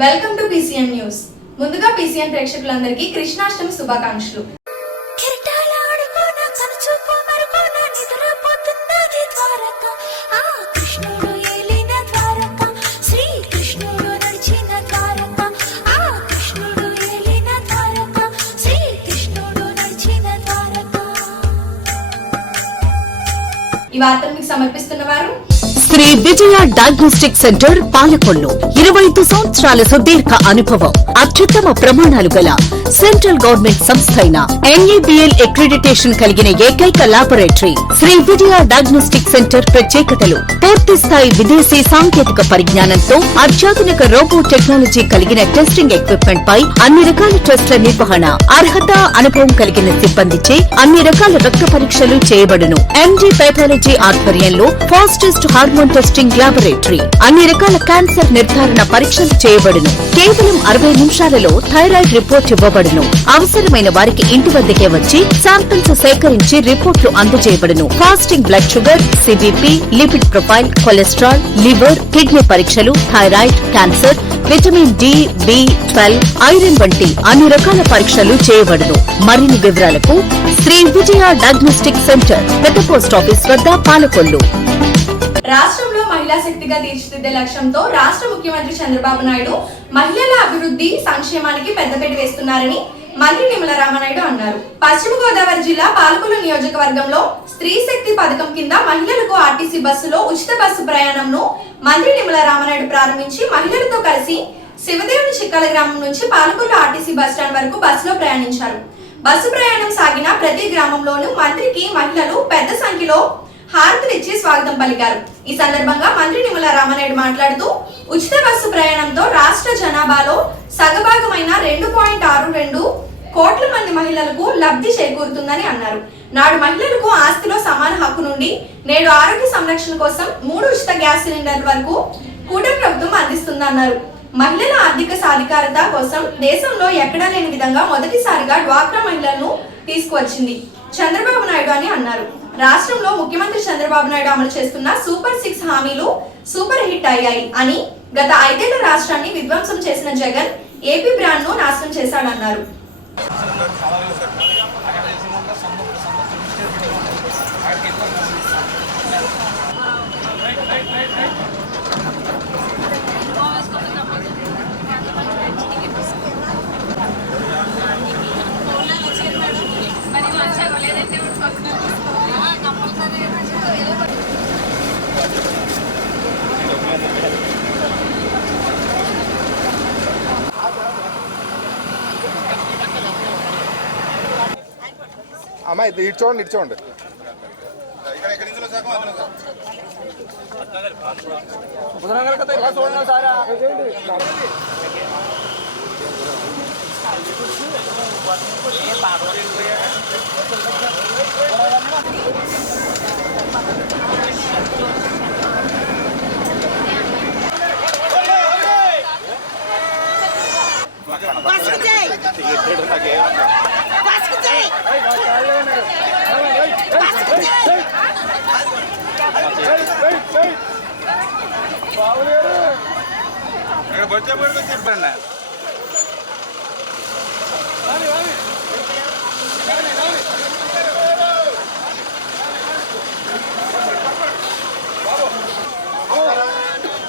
Welcome to PCN news. ముందుగా PCN ప్రేక్షకులందరికీ కృష్ణాష్టమి శుభాకాంక్షలు. ఈ వార్తను మీకు సమర్పిస్తున్న వారు శ్రీ విజయ డయాగ్నోస్టిక్ సెంటర్ పాలకొల్లు. 25 సంవత్సరాల సుదీర్ఘ అనుభవం, అత్యుత్తమ ప్రమాణాలు గల సెంట్రల్ గవర్నమెంట్ సంస్థ అయిన NABL అక్రిడిటేషన్ కలిగిన ఏకైక laboratory Shri Vijaya diagnostic centre ప్రత్యేకతలు: పూర్తి స్థాయి విదేశీ సాంకేతిక పరిజ్ఞానంతో అత్యాధునిక రోబో టెక్నాలజీ కలిగిన టెస్టింగ్ ఎక్విప్మెంట్ పై అన్ని రకాల టెస్టుల నిర్వహణ, అర్హత, అనుభవం కలిగిన సిబ్బందిచే అన్ని రకాల రక్త పరీక్షలు చేయబడును. MD పైథాలజీ ఆధ్వర్యంలో ఫాస్టెస్ట్ హార్మోన్ టెస్టింగ్ లాబొరేటరీ, అన్ని రకాల క్యాన్సర్ నిర్ధారణ పరీక్షలు చేయబడును. కేవలం 60 నిమిషాలలో థైరాయిడ్ రిపోర్ట్ ఇవ్వబడును. అవసరమైన వారికి ఇంటి వద్దకే వచ్చి శాంపిల్స్ సేకరించి రిపోర్టులు అందజేయబడును. Fasting blood sugar, CBP, lipid profile, cholesterol, liver, kidney పరీక్షలు, thyroid, cancer, vitamin D, B12, iron వంటి అన్ని రకాల పరీక్షలు చేయబడును. మరిన్ని వివరాలకు శ్రీ విజయ డయాగ్నోస్టిక్ సెంటర్, పెద్ద పోస్ట్ ఆఫీస్ వద్ద, పాలకొల్లు. రాష్ట్రంలో మహిళా శక్తిగా తీర్చిదిద్దే లక్ష్యంతో రాష్ట్ర ముఖ్యమంత్రి చంద్రబాబు నాయుడు మహిళల అభివృద్ధి సంక్షేమానికి పెద్దపీట వేస్తున్నారని మంత్రి నిమ్మల రామనాయుడు అన్నారు. పశ్చిమ గోదావరి జిల్లా పాలకొల్లు నియోజకవర్గంలో స్త్రీ శక్తి పథకం కింద మహిళలకు RTC బస్సులో ఉచిత బస్సు ప్రయాణంను మంత్రి నిమ్మల రామనాయుడు ప్రారంభించి మహిళలతో కలిసి శివదేవుని చిక్కల గ్రామం నుంచి పాలకొల్లు RTC బస్టాండ్ వరకు బస్సులో ప్రయాణించారు. బస్సు ప్రయాణం సాగిన ప్రతి గ్రామంలోనూ మంత్రికి మహిళలు పెద్ద సంఖ్యలో హారతులిచ్చి స్వాగతం పలికారు. ఈ సందర్భంగా మంత్రి నిమ్మల రామనాయుడు మాట్లాడుతూ ఉచిత బస్సు ప్రయాణంతో రాష్ట్ర జనాభాలో సగభాగమైన 2.62 కోట్ల మంది మహిళలకు లబ్ధి చేకూరుతుందని అన్నారు. నాడు మహిళలకు ఆస్తిలో సమాన హక్కు నుండి నేడు ఆరోగ్య సంరక్షణ కోసం 3 ఉచిత గ్యాస్ సిలిండర్ల వరకు కూటమి ప్రభుత్వం అందిస్తుందన్నారు. మహిళల ఆర్థిక సాధికారత కోసం దేశంలో ఎక్కడా లేని విధంగా మొదటిసారిగా డ్వాక్రా మహిళలను తీసుకువచ్చింది చంద్రబాబు నాయుడు అని అన్నారు. రాష్ట్రంలో ముఖ్యమంత్రి చంద్రబాబు నాయుడు అమలు చేస్తున్న సూపర్ 6 హామీలు సూపర్ హిట్ అయ్యాయి అని, గత 5 ఏళ్ల రాష్ట్రాన్ని విధ్వంసం చేసిన జగన్ ఏపీ బ్రాండ్ ను నాశనం చేశాడన్నారు. అమ్మా ఇటు చూడండి, ఇటు చూడండి. చెప్పండి.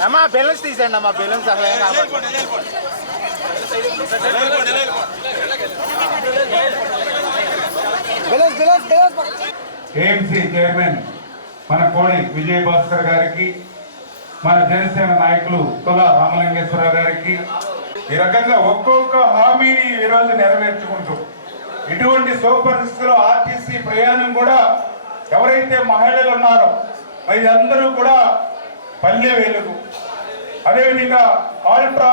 అమ్మా బెలూన్స్ తీసేయండి, అమ్మా బెలూన్స్ అసలు ఏం కావాలి. KMC చైర్మన్ మన కోడి విజయ భాస్కర్ గారికి, మన జనసేన నాయకులు తుల రామలింగేశ్వరరావు గారికి, ఈ రకంగా ఒక్కొక్క హామీని ఈరోజు నెరవేర్చుకుంటూ ఇటువంటి సూపర్ స్థితిలో RTC ప్రయాణం కూడా ఎవరైతే మహిళలు ఉన్నారో అందరూ కూడా పల్లె వెలుగు, అదేవిధంగా ఆల్ట్రా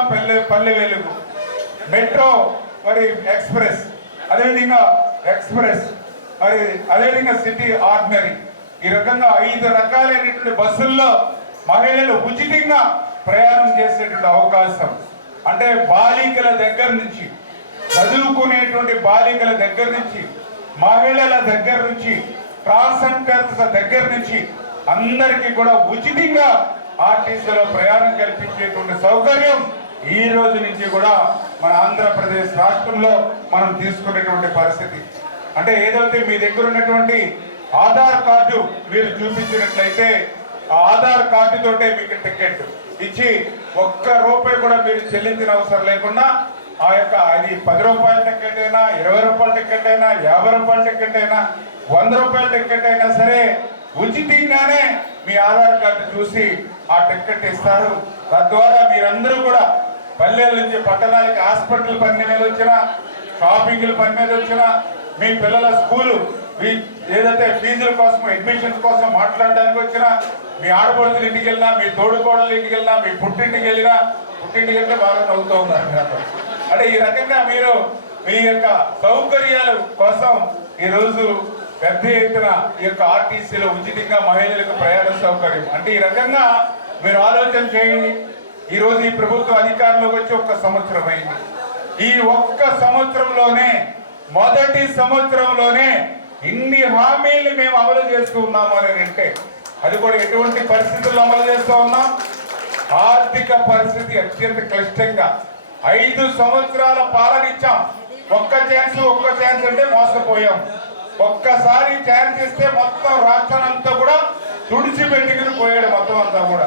పల్లె వెలుగు, మెట్రో మరి ఎక్స్ప్రెస్, అదేవిధంగా ఎక్స్ప్రెస్, అదేవిధంగా సిటీ ఆర్డినరీ, ఈ రకంగా 5 రకాలైనటువంటి బస్సుల్లో మహిళలు ఉచితంగా ప్రయాణం చేసేటువంటి అవకాశం. అంటే బాలికల దగ్గర నుంచి, చదువుకునేటువంటి బాలికల దగ్గర నుంచి, మహిళల దగ్గర నుంచి, ట్రాన్స్జెండర్స్ దగ్గర నుంచి అందరికీ కూడా ఉచితంగా ఆర్టీసీలో ప్రయాణం కల్పించేటువంటి సౌకర్యం ఈ రోజు నుంచి కూడా మన ఆంధ్రప్రదేశ్ రాష్ట్రంలో మనం తీసుకునేటువంటి పరిస్థితి. అంటే ఏదైతే మీ దగ్గర ఉన్నటువంటి ఆధార్ కార్డు మీరు చూపించినట్లయితే ఆ ఆధార్ కార్డు తోటే మీకు టికెట్ ఇచ్చి ఒక్క రూపాయి కూడా మీరు చెల్లించిన అవసరం లేకుండా ఆ యొక్క అది 10 రూపాయల టికెట్ అయినా, 20 రూపాయల టికెట్ అయినా, 50 రూపాయల టికెట్ అయినా, 100 రూపాయల టికెట్ అయినా సరే ఉచితంగానే మీ ఆధార్ కార్డు చూసి ఆ టికెట్ ఇస్తారు. తద్వారా మీరందరూ కూడా పల్లెల నుంచి పట్టణాలకి హాస్పిటల్ పని మీద వచ్చినా, షాపింగ్ల పని మీద వచ్చినా, మీ పిల్లల స్కూలు ఏదైతే ఫీజుల కోసం అడ్మిషన్స్ కోసం మాట్లాడడానికి వచ్చినా, మీ ఆడపడుతుల ఇంటికి వెళ్ళినా, మీ తోడుకోడల ఇంటికి వెళ్ళినా, మీ పుట్టింటికి వెళ్ళినా, పుట్టింటికి వెళ్తే బాగా నవ్వుతూ ఉన్నారు మీరు. అంటే ఈ రకంగా మీరు మీ యొక్క సౌకర్యాల కోసం ఈరోజు పెద్ద ఎత్తున ఈ యొక్క ఆర్టీసీలో ఉచితంగా మహిళలకు ప్రయాణ సౌకర్యం. అంటే ఈ రకంగా మీరు ఆలోచన చేయండి. ఈ రోజు ఈ ప్రభుత్వ అధికారంలోకి వచ్చి 1 సంవత్సరం అయింది. ఈ 1 సంవత్సరంలోనే మొదటి సంవత్సరంలోనే ఇన్ని హామీల్ని మేము అమలు చేస్తూ ఉన్నాము అని అంటే అది కూడా ఎటువంటి పరిస్థితుల్లో అమలు చేస్తూ ఉన్నాం. ఆర్థిక పరిస్థితి అత్యంత క్లిష్టంగా 5 సంవత్సరాల పాలన ఇచ్చాం. ఒక్క ఛాన్స్ అంటే మోసపోయాం. ఒక్కసారి ఛాన్స్ ఇస్తే మొత్తం రాష్ట్రం అంతా కూడా తుడిచిపెట్టుకుని పోయాడు. మొత్తం అంతా కూడా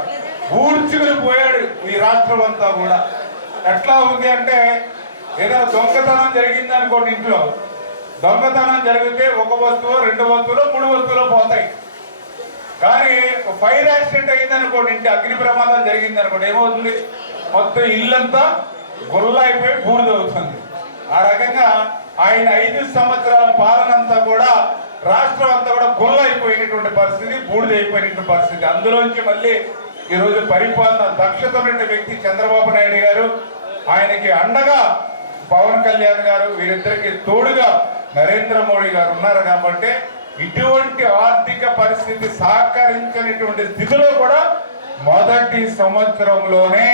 ఊడ్చుకుని పోయాడు ఈ రాష్ట్రం అంతా కూడా. ఎట్లా ఉంది అంటే ఏదైనా దొంగతనం జరిగింది అనుకోండి, ఇంట్లో దొంగతనం జరిగితే 1 వస్తువు, 2 వస్తువులు, 3 వస్తువులు పోతాయి. కానీ ఫైర్ యాక్సిడెంట్ అయింది అనుకోండి, ఇంటి అగ్ని ప్రమాదం జరిగింది అనుకోండి, ఏమవుతుంది? మొత్తం ఇల్లంతా గుల్ల అయిపోయి బూడిదవుతుంది. ఆ రకంగా ఆయన 5 సంవత్సరాల పాలన అంతా కూడా రాష్ట్రం అంతా కూడా గుల్ల అయిపోయినటువంటి పరిస్థితి, బూడిదైపోయినటువంటి పరిస్థితి. అందులోంచి మళ్ళీ ఈరోజు పరిపాలన దక్షత ఉన్న వ్యక్తి చంద్రబాబు నాయుడు గారు, ఆయనకి అండగా పవన్ కళ్యాణ్ గారు, వీరిద్దరికి తోడుగా నరేంద్ర మోడీ గారు ఉన్నారు. కాబట్టి ఇటువంటి ఆర్థిక పరిస్థితి సహకరించినటువంటి స్థితిలో కూడా మొదటి సంవత్సరంలోనే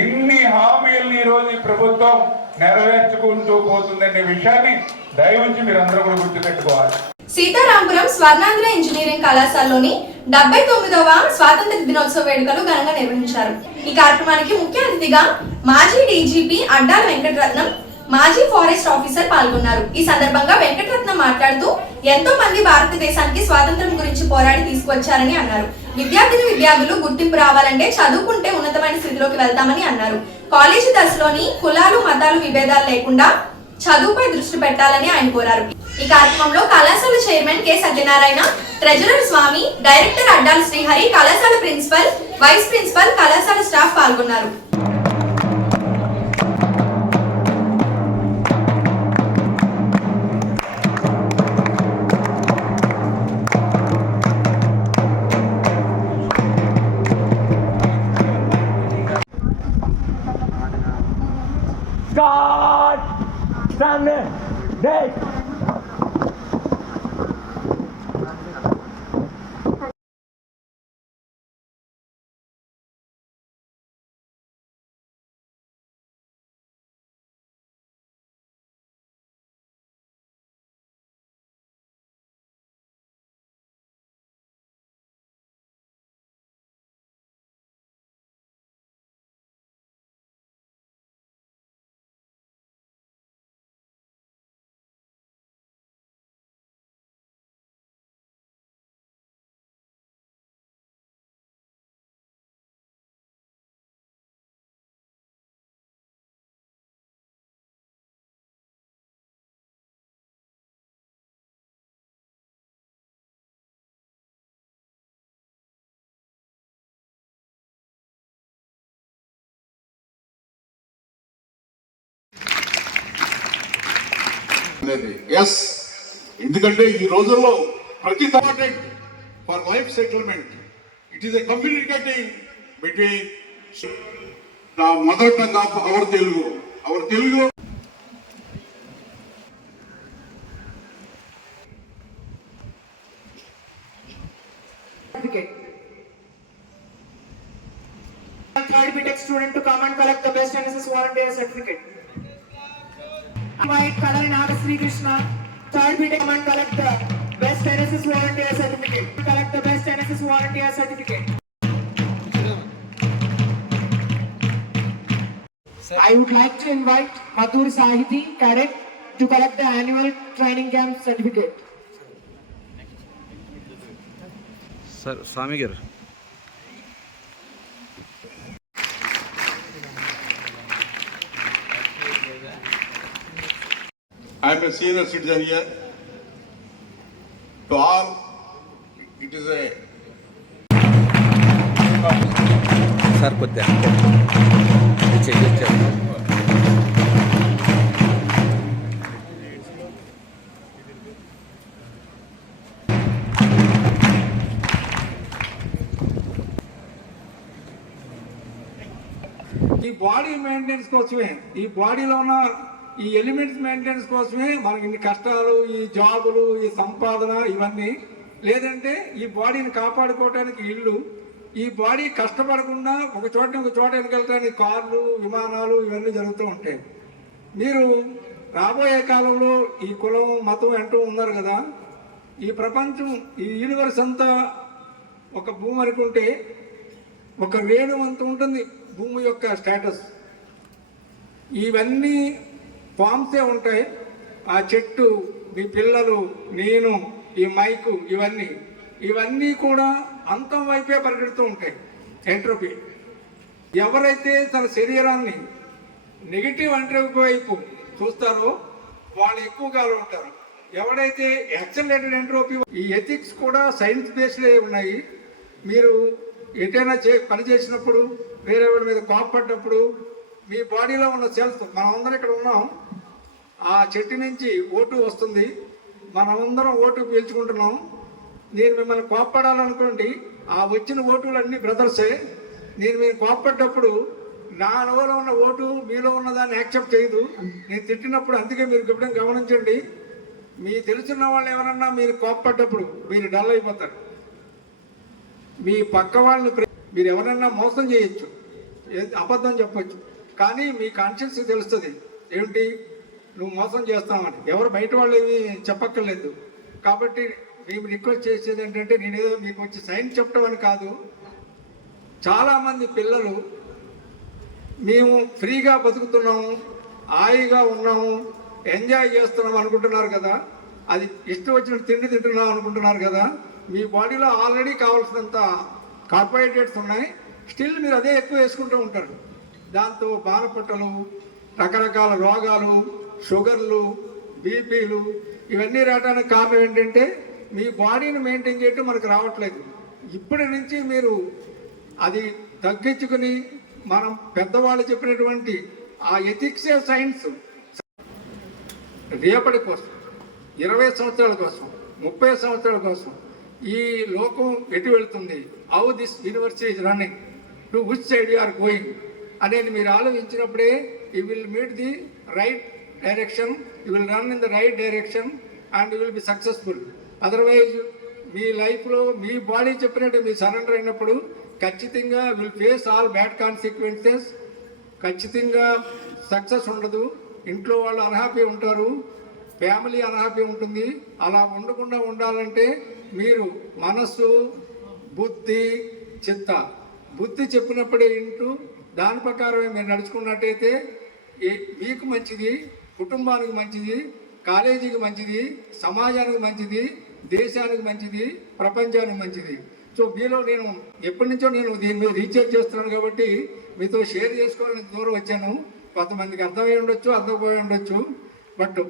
ఇన్ని హామీలను ఈరోజు ఈ ప్రభుత్వం నెరవేర్చుకుంటూ పోతుందనే విషయాన్ని దయవుంచి మీరందరూ కూడా గుర్తుపెట్టుకోవాలి. సీతారాంపురం స్వర్ణాంధ్ర ఇంజనీరింగ్ కళాశాలలోని 79వ స్వాతంత్ర దినోత్సవ వేడుకలు ఘనంగా నిర్వహించారు. ఈ కార్యక్రమానికి ముఖ్య అతిథిగా మాజీ డీజీపీ అడ్డాల వెంకటరత్నం, మాజీ ఫారెస్ట్ ఆఫీసర్ పాల్గొన్నారు. ఈ సందర్భంగా వెంకటరత్నం మాట్లాడుతూ ఎంతో మంది భారతదేశానికి స్వాతంత్రం గురించి పోరాడి తీసుకువచ్చారని అన్నారు. విద్యార్థులు గుర్తింపు రావాలంటే చదువుకుంటే ఉన్నతమైన స్థితిలోకి వెళ్తామని అన్నారు. కాలేజీ దశలోని కులాలు మతాలు విభేదాలు లేకుండా చదువుపై దృష్టి పెట్టాలని ఆయన కోరారు. ఈ కార్యక్రమంలో కళాశాల చైర్మన్ కె సత్యనారాయణ, ట్రెజరర్ స్వామి, డైరెక్టర్ అడ్డాల శ్రీహరి, కళాశాల ప్రిన్సిపల్, వైస్ ప్రిన్సిపల్, కళాశాల స్టాఫ్ పాల్గొన్నారు. ఎస్, ఎందుకంటే ఈ రోజుల్లో ప్రతి important for life settlement it is a communicating between the mother tongue of our Telugu. Third BTech student to come and collect the best NSS volunteer certificate. Invite Kadali Naga Sri Krishna, third BTech come and collect the best NSS volunteer certificate. Collect the best NSS volunteer certificate. I would like to invite Madhur Sahiti, cadet, to collect the annual training camp certificate. Sir Swamy గారు I am a senior citizen here. To all, it is a sir కొద్దిగా చెయ్యొచ్చారు ఈ body maintenance కోసమే, ఈ బాడీలో ఉన్న ఈ elements maintenance కోసమే మనకి ఇన్ని కష్టాలు, ఈ జాబులు, ఈ సంపాదన ఇవన్నీ. లేదంటే ఈ బాడీని కాపాడుకోవడానికి ఇల్లు, ఈ బాడీ కష్టపడకుండా ఒక చోట ఇంకో చోట వెళ్ళడానికి కార్లు, విమానాలు ఇవన్నీ జరుగుతూ ఉంటాయి. మీరు రాబోయే కాలంలో ఈ కులం, మతం అంటూ ఉన్నారు కదా, ఈ ప్రపంచం, ఈ యూనివర్స్ అంతా ఒక భూమి అనుకుంటే ఒక రేణు అంత ఉంటుంది భూమి యొక్క స్టేటస్. ఇవన్నీ ఫామ్సే ఉంటాయి. ఆ చెట్టు, మీ పిల్లలు, నేను, ఈ మైకు, ఇవన్నీ కూడా అంతం వైపే పరిగెడుతూ ఉంటాయి. ఎంట్రోపీ. ఎవరైతే తన శరీరాన్ని నెగిటివ్ ఎంట్రోపీ వైపు చూస్తారో వాళ్ళు ఎక్కువ కాలం ఉంటారు. ఎవడైతే యాక్సిలరేటెడ్ ఎంట్రోపీ, ఈ ఎథిక్స్ కూడా సైన్స్ బేస్డ్ ఉన్నాయి. మీరు ఎటైనా పని చేసినప్పుడు, వేరే వాళ్ళ మీద కోపపడ్డప్పుడు, మీ బాడీలో ఉన్న సెల్స్, మనమందరం ఇక్కడ ఉన్నాం, ఆ చెట్టు నుంచి ఓటు వస్తుంది, మనమందరం ఓటు పీల్చుకుంటున్నాం. నేను మిమ్మల్ని కోపపడాలనుకోండి, ఆ వచ్చిన ఓటులు అన్ని బ్రదర్సే. నేను మీరు కోపపడ్డప్పుడు నాలో ఉన్న ఓటు మీలో ఉన్నదాన్ని యాక్సెప్ట్ చేయదు. నేను తిట్టినప్పుడు, అందుకే మీరు ఎప్పుడైనా గమనించండి, మీ తెలుసున్న వాళ్ళు ఎవరన్నా మీరు కోపపడ్డప్పుడు మీరు డల్ అయిపోతారు. మీ పక్క వాళ్ళని మీరు ఎవరైనా మోసం చేయొచ్చు, అబద్ధం చెప్పచ్చు, కానీ మీ కాన్షియన్స్ తెలుస్తుంది ఏమిటి నువ్వు మోసం చేస్తామని. ఎవరు బయట వాళ్ళు ఏమి చెప్పక్కర్లేదు. కాబట్టి మేము రిక్వెస్ట్ చేసేది ఏంటంటే, నేనేదో మీకు వచ్చి సైన్స్ చెప్పడం అని కాదు. చాలామంది పిల్లలు మేము ఫ్రీగా బతుకుతున్నాము, హాయిగా ఉన్నాము, ఎంజాయ్ చేస్తున్నాం అనుకుంటున్నారు కదా, అది ఇష్టం వచ్చినట్టు తిండి తింటున్నాం అనుకుంటున్నారు కదా. మీ బాడీలో ఆల్రెడీ కావాల్సినంత కార్బోహైడ్రేట్స్ ఉన్నాయి, స్టిల్ మీరు అదే ఎక్కువ వేసుకుంటూ ఉంటారు. దాంతో బాణపట్టలు, రకరకాల రోగాలు, షుగర్లు, బీపీలు ఇవన్నీ రావడానికి కారణం ఏంటంటే మీ బాడీని మెయింటైన్ చేయటం మనకు రావట్లేదు. ఇప్పటి నుంచి మీరు అది తగ్గించుకుని, మనం పెద్దవాళ్ళు చెప్పినటువంటి ఆ ఎథిక్స్ సైన్స్ రేపటి కోసం, 20 సంవత్సరాల కోసం, 30 సంవత్సరాల కోసం ఈ లోకం ఎటు వెళుతుంది, how this university is running, to which side you are going అనేది మీరు ఆలోచించినప్పుడే you will meet the right direction, you will run in the right direction and you will be successful. Otherwise మీ లైఫ్లో మీ బాడీ చెప్పినట్టు మీరు surrender అయినప్పుడు ఖచ్చితంగా will face all bad consequences. ఖచ్చితంగా సక్సెస్ ఉండదు, ఇంట్లో వాళ్ళు అన్హ్యాపీ ఉంటారు, ఫ్యామిలీ అన్హ్యాపీ ఉంటుంది. అలా ఉండకుండా ఉండాలంటే మీరు మనస్సు, బుద్ధి, చిత్త, బుద్ధి చెప్పినప్పుడే ఇంటూ దాని ప్రకారమే మీరు నడుచుకున్నట్టయితే మీకు మంచిది, కుటుంబానికి మంచిది, కాలేజీకి మంచిది, సమాజానికి మంచిది, దేశానికి మంచిది, ప్రపంచానికి మంచిది. సో మీలో నేను ఎప్పటి నుంచో నేను దీని మీద రీఛార్జ్ చేస్తున్నాను కాబట్టి మీతో షేర్ చేసుకోవాలని దూరం వచ్చాను. కొంతమందికి అర్థమై ఉండొచ్చు, అర్థమైపోయి ఉండొచ్చు, బట్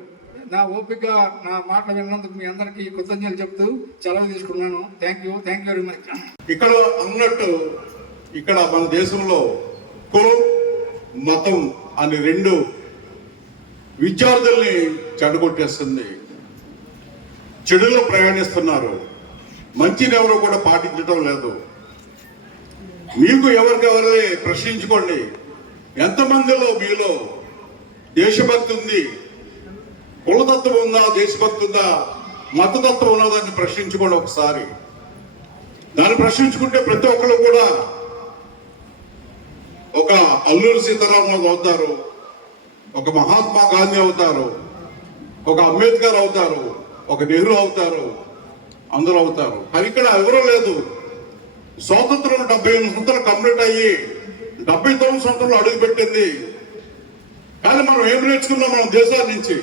నా ఓపిక నా మాటలు విన్నందుకు మీ అందరికీ కృతజ్ఞతలు చెప్తూ సెలవు తీసుకున్నాను. Thank you very much. ఇక్కడ అన్నట్టు ఇక్కడ మన దేశంలో కులం, మతం అని రెండు విద్యార్థుల్ని చెడగొట్టేస్తుంది. చెడులో ప్రయాణిస్తున్నారు, మంచిని ఎవరు కూడా పాటించడం లేదు. మీకు ఎవరికెవరే ప్రశ్నించుకోండి, ఎంతమందిలో మీలో దేశభక్తి ఉంది, కులతత్వం ఉందా, దేశభక్తి ఉందా, మతతత్వం ఉందా, దాన్ని ప్రశ్నించుకోండి ఒకసారి. దాన్ని ప్రశ్నించుకుంటే ప్రతి ఒక్కరు కూడా ఒక అల్లూరి సీతారామరాజు అవుతారు, ఒక మహాత్మా గాంధీ అవుతారు, ఒక అంబేద్కర్ అవుతారు, ఒక నెహ్రూ అవుతారు, అందరూ అవుతారు. కానీ ఇక్కడ ఎవరూ లేదు. స్వాతంత్రం 78 సంవత్సరాలు కంప్లీట్ అయ్యి 79 సంవత్సరాలు అడుగు పెట్టింది ఏం నేర్చుకున్నాం మన దేశాల నుంచి?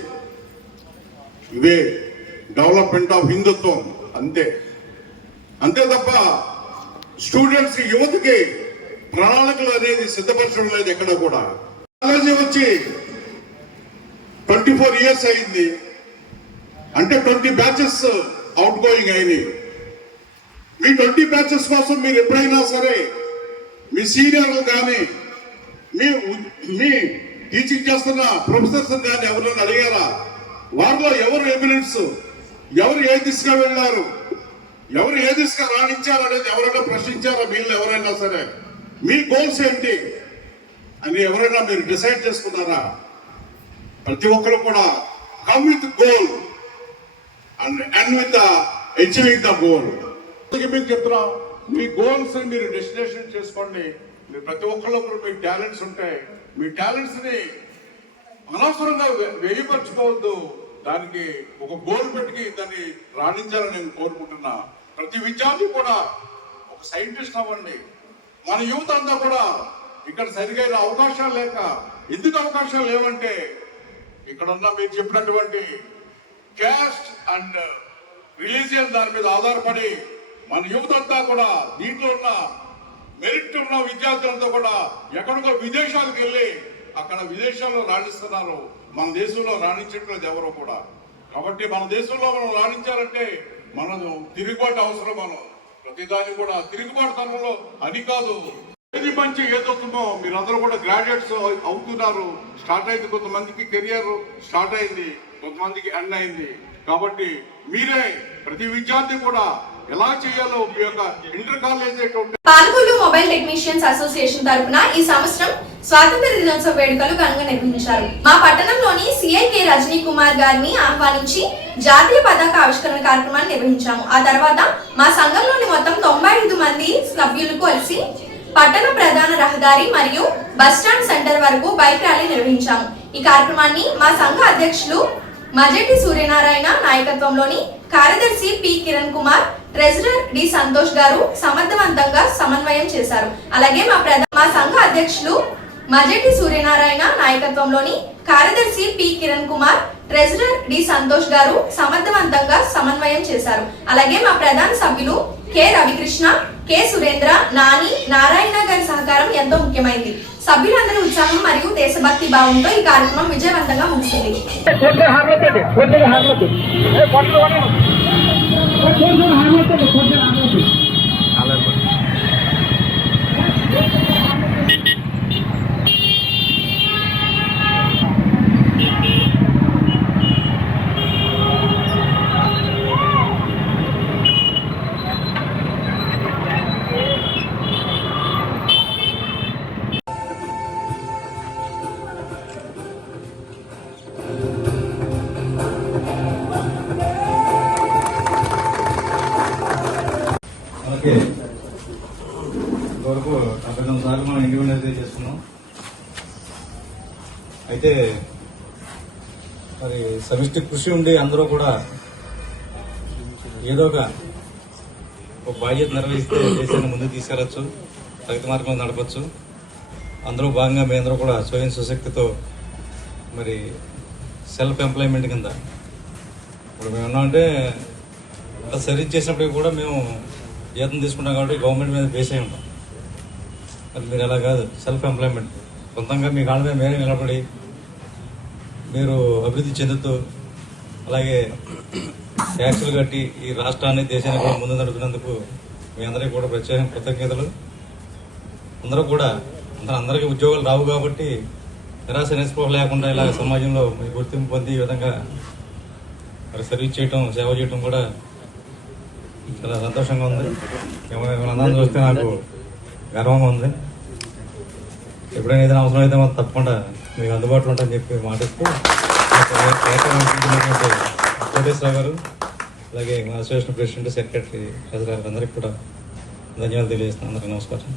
ఇదే డెవలప్మెంట్ ఆఫ్ హిందుత్వం, అంతే అంతే తప్ప స్టూడెంట్స్ కి, యువతకి ప్రణాళికలు అనేది సిద్ధపరచడం లేదు ఎక్కడ కూడా. కాలేజీ వచ్చి 24 years అయింది అంటే 20 బ్యాచెస్ అవుట్ గోయింగ్ అయినాయి. మీ 20 బ్యాచెస్ కోసం మీరు ఎప్పుడైనా సరే మీ సీనియర్లు కానీ మీ టీచింగ్ చేస్తున్న ప్రొఫెసర్స్ కానీ ఎవరైనా అడిగారా? వారిలో ఎవరు ఎమినెన్స్, ఎవరు ఏ దిశగా వెళ్ళారు, ఎవరు ఏ దిశగా రాణించారు అనేది ఎవరైనా ప్రశ్నించారా? మీరు ఎవరైనా సరే మీ గోల్స్ ఏంటి అని ఎవరైనా మీరు డిసైడ్ చేసుకున్నారా? ప్రతి ఒక్కరు కూడా come with goal and end with achieving the goal. మీకు చెప్తున్నాం, మీ గోల్స్ మీరు డెస్టినేషన్ చేసుకోండి. మీరు ప్రతి ఒక్కళ్ళు మీకు టాలెంట్స్ ఉంటాయి. మీ టాలెంట్స్ ని అనవసరంగా వేయపరచుకోవద్దు. దానికి ఒక గోల్ పెట్టి దాన్ని రాణించాలని నేను కోరుకుంటున్నా. ప్రతి విద్యార్థి కూడా ఒక సైంటిస్ట్ అవ్వండి. మన యువత అంతా కూడా ఇక్కడ సరిగైన అవకాశాలు లేక, ఎందుకు అవకాశాలు లేవంటే ఇక్కడ ఉన్న మీరు చెప్పినటువంటి క్యాస్ట్ అండ్ రిలీజియన్ దాని మీద ఆధారపడి మన యువత అంతా కూడా, దీంట్లో ఉన్న మెరిట్ ఉన్న విద్యార్థులంతా కూడా ఎక్కడికో విదేశాలకు వెళ్ళి అక్కడ విదేశాల్లో రాణిస్తున్నారు. మన దేశంలో రాణించట్లేదు ఎవరో కూడా. కాబట్టి మన దేశంలో మనం రాణించాలంటే మనం తిరుగుబాటు అవసరం. మనం ప్రతిదాన్ని కూడా తిరుగుబాటుతనంలో అని కాదు, ఏది మంచి ఏదవుతుందో మీరందరూ కూడా గ్రాడ్యుయేట్స్ అవుతున్నారు. స్టార్ట్ అయింది, కొంతమందికి కెరియర్ స్టార్ట్ అయింది, కొంతమందికి ఎండ్ అయింది. కాబట్టి మీరే ప్రతి విద్యార్థి కూడా ఎలా చేయాలో మీ యొక్క inter college Palakollu mobile technicians association తరపున ఈ సంవత్సరం స్వాతంత్ర దినోత్సవ వేడుకలు ఘనంగా నిర్వహించారు. మా పట్టణంలోని సిఐకే రజనీ కుమార్ గారిని ఆహ్వానించి జాతీయ పతాక ఆవిష్కరణ కార్యక్రమాన్ని నిర్వహించాము. ఆ తర్వాత మా సంఘంలోని మొత్తం 95 మంది సభ్యులు కలిసి పట్టణ ప్రధాన రహదారి మరియు బస్టాండ్ సెంటర్ వరకు బైక్ ర్యాలీ నిర్వహించాము. ఈ కార్యక్రమాన్ని మా సంఘ అధ్యక్షులు మజెట్టి సూర్యనారాయణ నాయకత్వంలోని కార్యదర్శి P Kiran Kumar, treasurer D Santosh garu సమర్థవంతంగా సమన్వయం చేశారు. అలాగే మా సంఘ అధ్యక్షులు మజెట్టి సూర్యనారాయణ నాయకత్వంలోని కార్యదర్శి P Kiran Kumar, treasurer D Santosh garu సమర్థవంతంగా సమన్వయం చేశారు. అలాగే మా ప్రధాన సభ్యులు కె రవికృష్ణ, కె సురేంద్ర, నాని, నారాయణ గారి సహకారం ఎంతో ముఖ్యమైంది. సభ్యులందరూ ఉత్సాహం మరియు దేశభక్తి భావంతో ఈ కార్యక్రమం విజయవంతంగా ముగిసింది. ఓకే, ఇంతవరకు 19 సార్లు మనం ఇండిపెండెన్స్ డే చేసుకున్నాం. అయితే మరి సమిష్టి కృషి ఉండి అందరూ కూడా ఏదో ఒక బాధ్యత నిర్వహిస్తే దేశాన్ని ముందుకు తీసుకెళ్లొచ్చు, ప్రగతి మార్గంలో నడపచ్చు. అందరూ భాగంగా మీ అందరూ కూడా స్వయం సుశక్తితో మరి సెల్ఫ్ ఎంప్లాయ్మెంట్ కింద ఇప్పుడు మేము ఉన్నామంటే సర్వీస్ చేసినప్పటికీ కూడా మేము జీతం తీసుకుంటాం కాబట్టి గవర్నమెంట్ మీద బేస్ అయి ఉంటాం. మరి మీరు అలా కాదు, సెల్ఫ్ ఎంప్లాయ్మెంట్, సొంతంగా మీ కాళ్ళ మీద మీరే నిలబడి మీరు అభివృద్ధి చెందుతూ అలాగే ట్యాక్సులు కట్టి ఈ రాష్ట్రాన్ని దేశాన్ని కూడా ముందు నడుపుతున్నందుకు మీ అందరికీ కూడా ప్రత్యేక కృతజ్ఞతలు. అందరూ కూడా అందరికీ ఉద్యోగాలు రావు కాబట్టి నిరాశ నిస్పృహ లేకుండా ఇలా సమాజంలో మీ గుర్తింపు పొంది ఈ విధంగా మరి సర్వీస్ చేయటం, సేవ చేయటం కూడా చాలా సంతోషంగా ఉంది. అందరం చూస్తే నాకు గర్వంగా ఉంది. ఎప్పుడైనా ఏదైనా అవసరం అయితే మాకు తప్పకుండా మీకు అందుబాటులో ఉంటాయని చెప్పి మాటిస్తూ కోటేశ్వరరావు గారు అలాగే మా అసోసియేషన్ ప్రెసిడెంట్, సెక్రటరీ, ట్రెజరర్ అందరికీ కూడా ధన్యవాదాలు తెలియజేస్తున్నాను. అందరికీ నమస్కారం.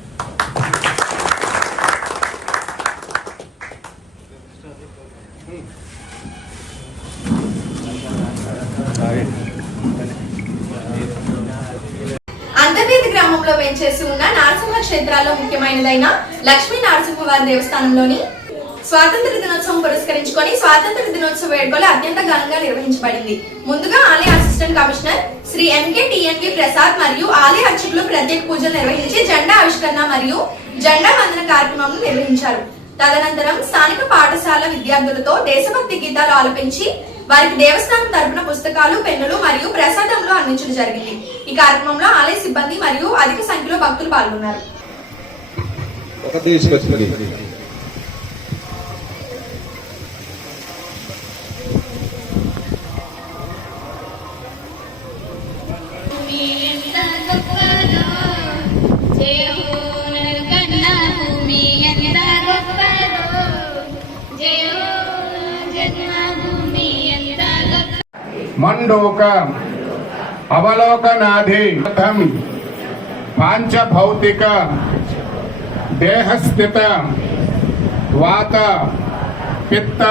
అంతర్వేది గ్రామంలో వేంచేసి ఉన్న నరసింహ క్షేత్రాల్లో ముఖ్యమైనదైన లక్ష్మీ నరసింహవారి దేవస్థానంలోని స్వాతంత్ర దినోత్సవం పురస్కరించుకొని స్వాతంత్ర దినోత్సవ వేడుకలు అత్యంత ఘనంగా నిర్వహించబడింది. ముందుగా ఆలయ assistant commissioner Shri MK.TNV Prasad మరియు ఆలయ అర్చకులు ప్రత్యేక పూజలు నిర్వహించి జెండా ఆవిష్కరణ మరియు జెండా వందన కార్యక్రమం నిర్వహించారు. తదనంతరం స్థానిక పాఠశాల విద్యార్థులతో దేశభక్తి గీతాలు ఆలపించి వారికి దేవస్థానం తరపున పుస్తకాలు, పెన్నులు మరియు ప్రసాదంలో అందించడం జరిగింది. ఈ కార్యక్రమంలో ఆలయ సిబ్బంది మరియు అధిక సంఖ్యలో భక్తులు పాల్గొన్నారు. మండోక అవలోకనాధిం పాంచభౌతిక దేహస్థిత వాత పిత్త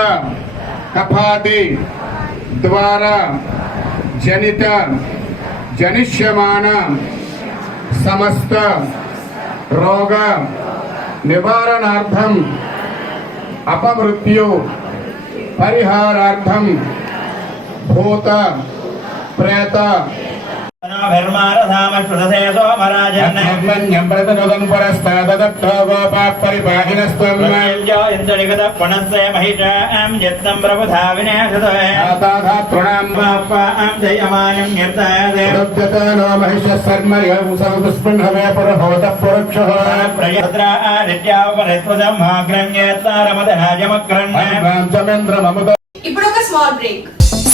కఫాది ద్వారా జనిత జనిష్యమాన సమస్త రోగ నివారణార్థం అపమృత్యు పరిహారార్థం భూత ప్రేత ఇప్పుడు ఒక small break.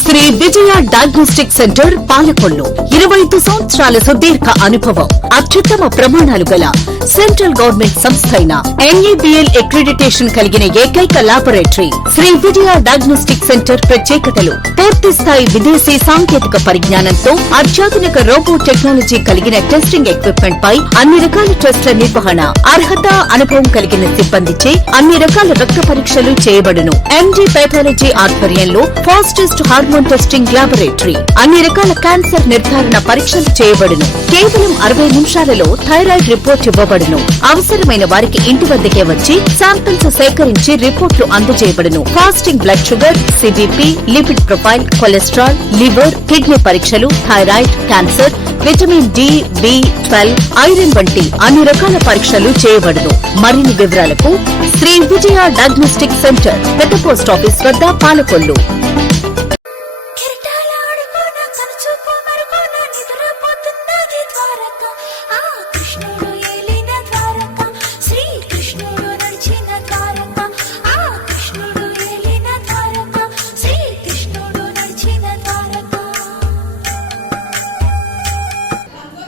Shri Vijaya diagnostic centre Palakollu 25 సంవత్సరాల సుదీర్ఘ అనుభవం, అత్యుత్తమ ప్రమాణాలు గల సెంట్రల్ గవర్నమెంట్ సంస్థ అయిన NABL అక్రిడిటేషన్ కలిగిన ఏకైక laboratory Shri Vijaya diagnostic centre ప్రత్యేకతలు పూర్తి స్థాయి విదేశీ సాంకేతిక పరిజ్ఞానంతో అత్యాధునిక రోబో టెక్నాలజీ కలిగిన టెస్టింగ్ ఎక్విప్మెంట్ పై అన్ని రకాల టెస్టుల నిర్వహణ, అర్హత, అనుభవం కలిగిన సిబ్బందిచే అన్ని రకాల రక్త పరీక్షలు చేయబడును. MD పైథాలజీ ఆధ్వర్యంలో ఫాస్టెస్ట్ హార్మోన్ టెస్టింగ్ లాబొరేటరీ, అన్ని రకాల క్యాన్సర్ నిర్ధారణ పరీక్షలు చేయబడును. కేవలం 60 నిమిషాలలో థైరాయిడ్ రిపోర్ట్ ఇవ్వబడును. అవసరమైన వారికి ఇంటి వద్దకే వచ్చి శాంపిల్స్ సేకరించి రిపోర్ట్లు అందజేయబడును. Fasting blood sugar, CBP, lipid profile, cholesterol, liver, kidney పరీక్షలు, thyroid, cancer, vitamin D, B12, iron వంటి అన్ని రకాల పరీక్షలు చేయబడును. మరిన్ని వివరాలకు శ్రీ విజయ డయాగ్నోస్టిక్ సెంటర్, పెద్ద పోస్ట్ ఆఫీస్ వద్ద, పాలకొల్లు.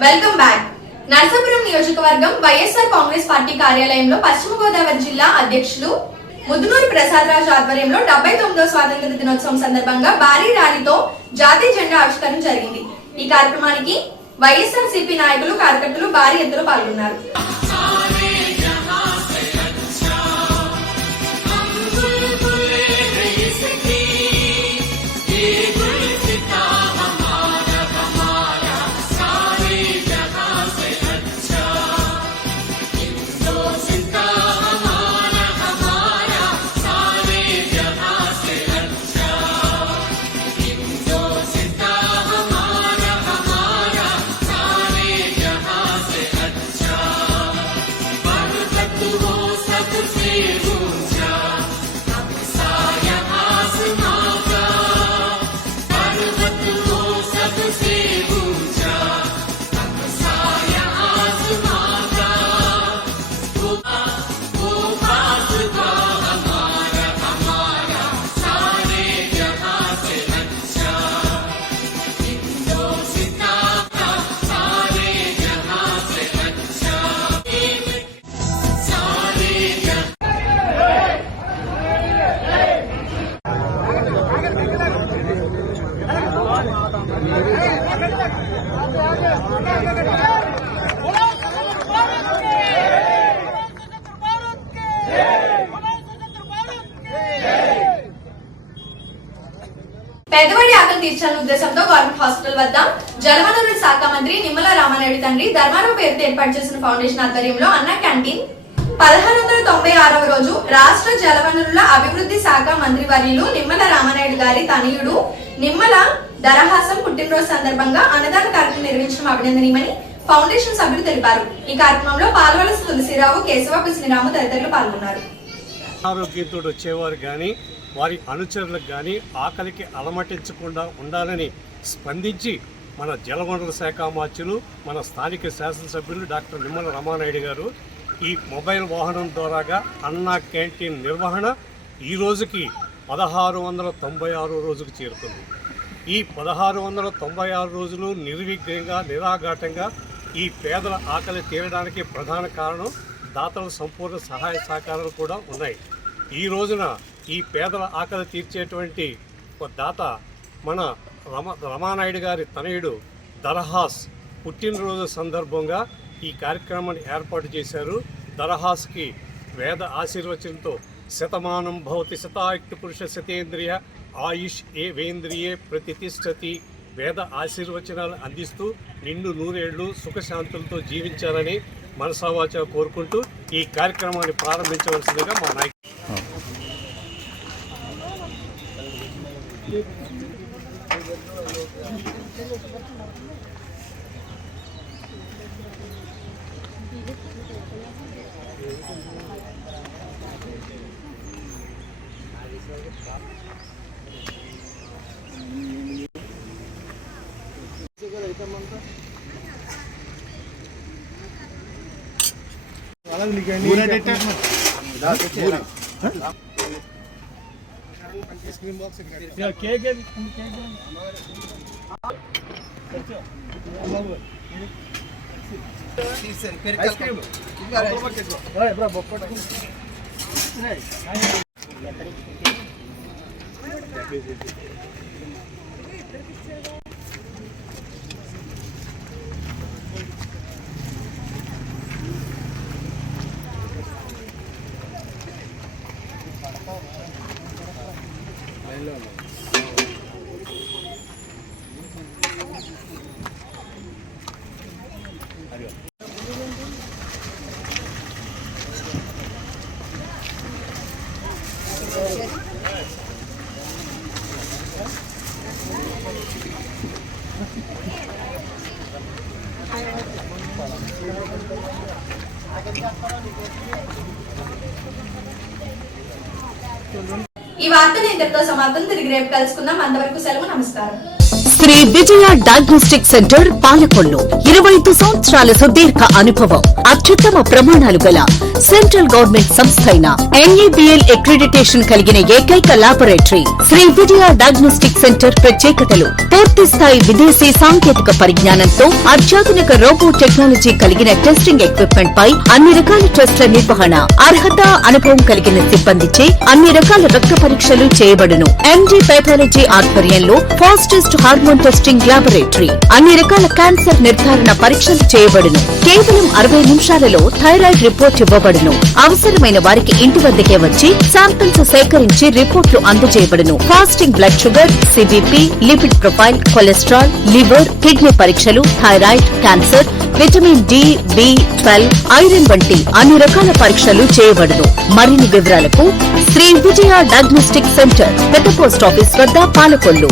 Welcome back. నర్సాపురం నియోజకవర్గం వైఎస్ఆర్ కాంగ్రెస్ పార్టీ కార్యాలయంలో పశ్చిమ గోదావరి జిల్లా అధ్యక్షులు ముదునూరి ప్రసాద్ రాజు ఆధ్వర్యంలో 79వ స్వాతంత్ర దినోత్సవం సందర్భంగా భారీ ర్యాలీతో జాతీయ జెండా ఆవిష్కరణ జరిగింది. ఈ కార్యక్రమానికి వైఎస్ఆర్సీపీ నాయకులు, కార్యకర్తలు భారీ ఎత్తులో పాల్గొన్నారు. పేదవాడి ఆకలి తీర్చాలనే ఉద్దేశంతో గవర్నమెంట్ హాస్పిటల్ వద్ద జలవనరుల శాఖ మంత్రి నిమ్మల రామానాయుడు తండ్రి ధర్మారావు పేరుతో ఏర్పాటు చేసిన ఫౌండేషన్ ఆధ్వర్యంలో అన్న క్యాంటీన్ 1696వ రోజు రాష్ట్ర జలవనరుల అభివృద్ధి శాఖ మంత్రివర్యులు నిమ్మల రామనాయుడు గారి తనయుడు నిమ్మల దరహాసం పుట్టినరోజు సందర్భంగా అన్నదాన కార్యక్రమం నిర్వహించడం అభినందనీయమని ఫౌండేషన్ సభ్యులు తెలిపారు. ఈ కార్యక్రమంలో పాల్వలస తులసిరావు, కేశవ కృష్ణరాము తదితరులు పాల్గొన్నారు. ఆరోగ్యంతో వచ్చేవారు కానీ వారి అనుచరులకు కానీ ఆకలికి అలమటించకుండా ఉండాలని స్పందించి మన జలవనరుల శాఖ మార్చులు, మన స్థానిక శాసనసభ్యులు డాక్టర్ నిమ్మల రామానాయుడు గారు ఈ మొబైల్ వాహనం ద్వారాగా అన్నా క్యాంటీన్ నిర్వహణ ఈ రోజుకి 1696 రోజుకు చేరుకుంది. ఈ 1696 రోజులు నిర్విఘ్నంగా నిరాఘాటంగా ఈ పేదల ఆకలి తీరడానికి ప్రధాన కారణం దాతల సంపూర్ణ సహాయ సహకారాలు కూడా ఉన్నాయి. ఈ రోజున ఈ పేదల ఆకలి తీర్చేటువంటి ఒక దాత మన రమానాయుడు గారి తనయుడు దరహాస్ పుట్టినరోజు సందర్భంగా ఈ కార్యక్రమాన్ని ఏర్పాటు చేశారు. దరహాస్కి వేద ఆశీర్వచనంతో శతమానం భవతి శతాయుక్త పురుష శతేంద్రియ ఆయుష్ వేంద్రియే ప్రతిష్టతి వేద ఆశీర్వచనాలు అందిస్తూ నిండు నూరేళ్లు సుఖశాంతులతో జీవించాలని మనసావాచ కోరుకుంటూ ఈ కార్యక్రమాన్ని ప్రారంభించవలసిందిగా మా నాయకుడు. ఈ వార్తలు ఇంతటితో సమాప్తం. తిరిగి రేపు కలుసుకుందాం. అంతవరకు సెలవు. నమస్కారం. శ్రీ విజయ డయాగ్నోస్టిక్ సెంటర్ పాలకొల్లు 25 సంవత్సరాల సుదీర్ఘ అనుభవం, అత్యుత్తమ ప్రమాణాలు గల సెంట్రల్ గవర్నమెంట్ సంస్థ అయిన NABL అక్రిడిటేషన్ కలిగిన ఏకైక laboratory Shri Vijaya diagnostic centre ప్రత్యేకతలు పూర్తి స్థాయి విదేశీ సాంకేతిక పరిజ్ఞానంతో అత్యాధునిక రోబో టెక్నాలజీ కలిగిన టెస్టింగ్ ఎక్విప్మెంట్ పై అన్ని రకాల టెస్టుల నిర్వహణ, అర్హత, అనుభవం కలిగిన సిబ్బందిచే అన్ని రకాల రక్త పరీక్షలు చేయబడును. MD పైథాలజీ ఆధ్వర్యంలో ఫాస్టెస్ట్ హార్మోన్ టెస్టింగ్ లాబొరేటరీ, అన్ని రకాల క్యాన్సర్ నిర్ధారణ పరీక్షలు చేయబడును. కేవలం 60 నిమిషాలలో థైరాయిడ్ రిపోర్ట్ ఇవ్వబడును. అవసరమైన వారికి ఇంటి వద్దకే వచ్చి శాంపిల్స్ సేకరించి రిపోర్ట్లు అందజేయబడును. Fasting blood sugar, CBP, lipid profile, cholesterol, liver, kidney పరీక్షలు, thyroid, cancer, vitamin D, B12, iron వంటి అన్ని రకాల పరీక్షలు చేయబడును. మరిన్ని వివరాలకు శ్రీ విజయ డయాగ్నోస్టిక్ సెంటర్, పెద్ద పోస్ట్ ఆఫీస్ వద్ద, పాలకొల్లు.